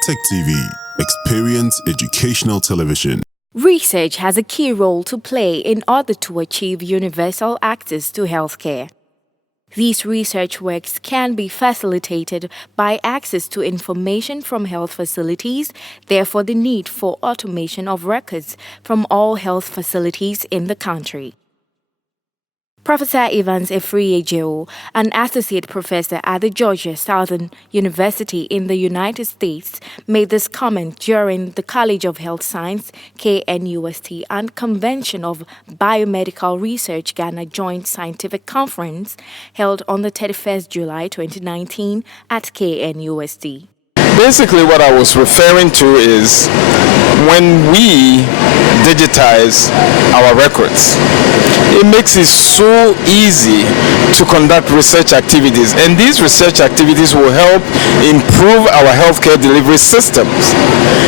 KNUST-TEK TV. Experience educational television. Research has a key role to play in order to achieve universal access to healthcare. These research works can be facilitated by access to information from health facilities, therefore the need for automation of records from all health facilities in the country. Professor Evans Efriejeo, an associate professor at the Georgia Southern University in the United States, made this comment during the College of Health Science, KNUST, and Convention of Biomedical Research Ghana Joint Scientific Conference held on the 31st July 2019 at KNUST. Basically, what I was referring to is when we digitize our records, it makes it so easy to conduct research activities, and these research activities will help improve our healthcare delivery systems.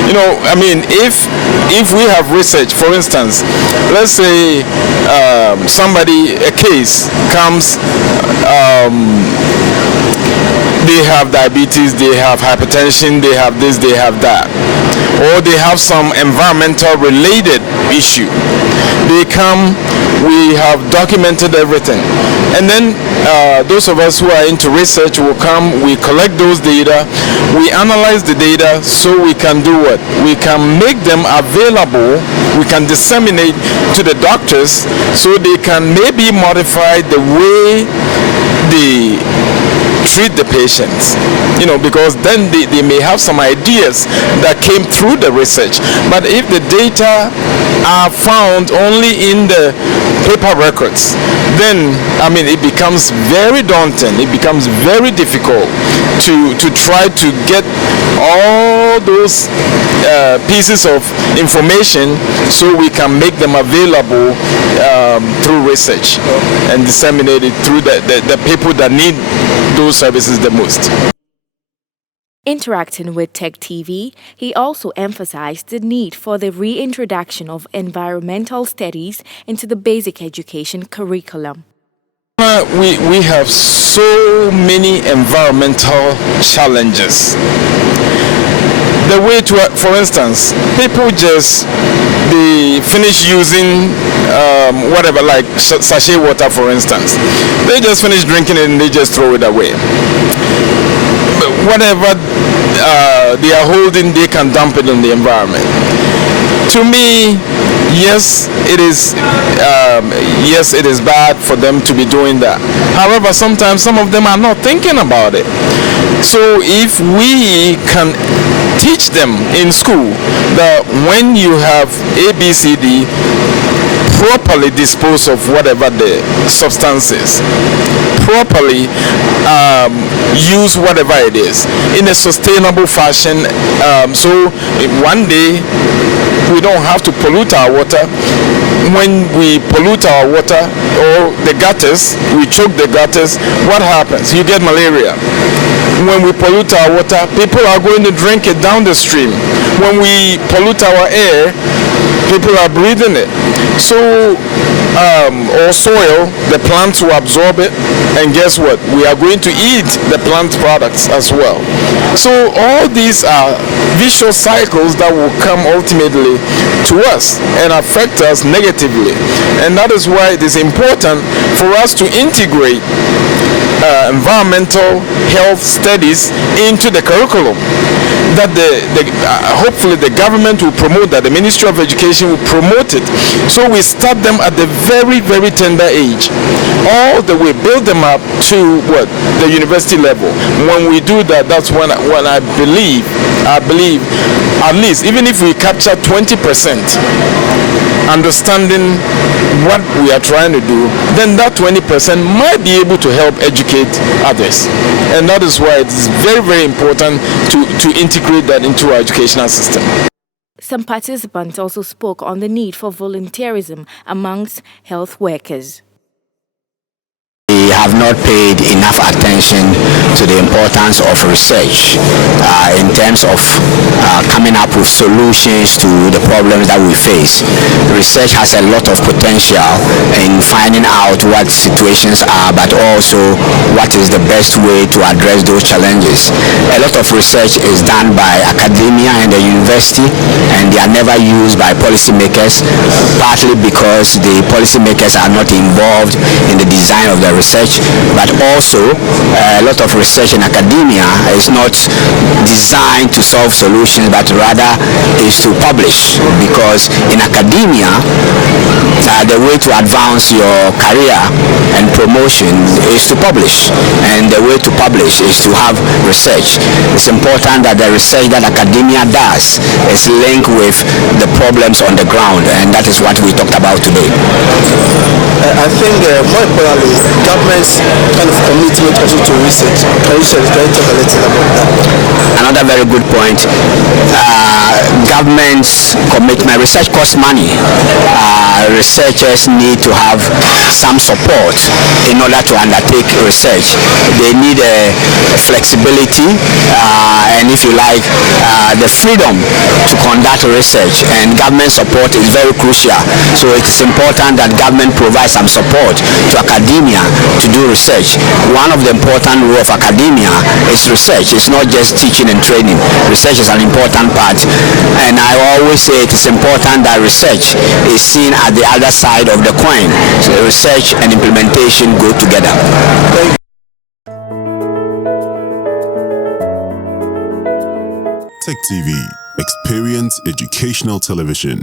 You know, I mean, if we have research, for instance, let's say a case comes, they have diabetes, they have hypertension, they have this, they have that, or they have some environmental related issue. They come, we have documented everything, and then those of us who are into research will come, we collect those data, we analyze the data so we can do what? We can make them available, we can disseminate to the doctors so they can maybe modify the way they treat the patients, you know, because then they may have some ideas that came through the research. But if the data are found only in the paper records, then I mean it becomes very daunting, it becomes very difficult to try to get all those pieces of information so we can make them available through research and disseminate it through the people that need those services the most. Interacting with Tech TV, he also emphasized the need for the reintroduction of environmental studies into the basic education curriculum. We have so many environmental challenges. The way to, for instance, people they finish using whatever, like sachet water, for instance. They just finish drinking it and they just throw it away. Whatever they are holding, they can dump it in the environment. To me, yes, it is bad for them to be doing that. However, sometimes some of them are not thinking about it. So if we can teach them in school that when you have ABCD, properly dispose of whatever the substance is, properly use whatever it is in a sustainable fashion, so one day we don't have to pollute our water. When we pollute our water or the gutters, we choke the gutters, what happens? You get malaria. When we pollute our water, people are going to drink it down the stream. When we pollute our air, people are breathing it. So, or soil, the plants will absorb it, and guess what? We are going to eat the plant products as well. So all these are vicious cycles that will come ultimately to us and affect us negatively. And that is why it is important for us to integrate environmental health studies into the curriculum. That hopefully the government will promote that, the Ministry of Education will promote it, so we start them at the very, very tender age, all the way, build them up to what? The university level. When we do that, that's when I believe, at least, even if we capture 20%, understanding what we are trying to do, then that 20% might be able to help educate others. And that is why it is very, very important to integrate that into our educational system. Some participants also spoke on the need for volunteerism amongst health workers. have not paid enough attention to the importance of research in terms of coming up with solutions to the problems that we face. Research has a lot of potential in finding out what situations are, but also what is the best way to address those challenges. A lot of research is done by academia and the university, and they are never used by policymakers, partly because the policymakers are not involved in the design of the research, but also a lot of research in academia is not designed to solve solutions, but rather is to publish, because in academia the way to advance your career and promotion is to publish, and the way to publish is to have research. It's important that the research that academia does is linked with the problems on the ground, and that is what we talked about today. I think more importantly, government's kind of commitment also to research. Can you talk a little about that? Another very good point. Government's commitment. Research costs money. Researchers need to have some support in order to undertake research. They need flexibility and, if you like, the freedom to conduct research, and government support is very crucial. So it is important that government provides some support to academia to do research. One of the important roles of academia is research. It's not just teaching and training. Research is an important part, and I always say it is important that research is seen at the other side of the coin. So research and implementation go together. Tech TV, experience educational television.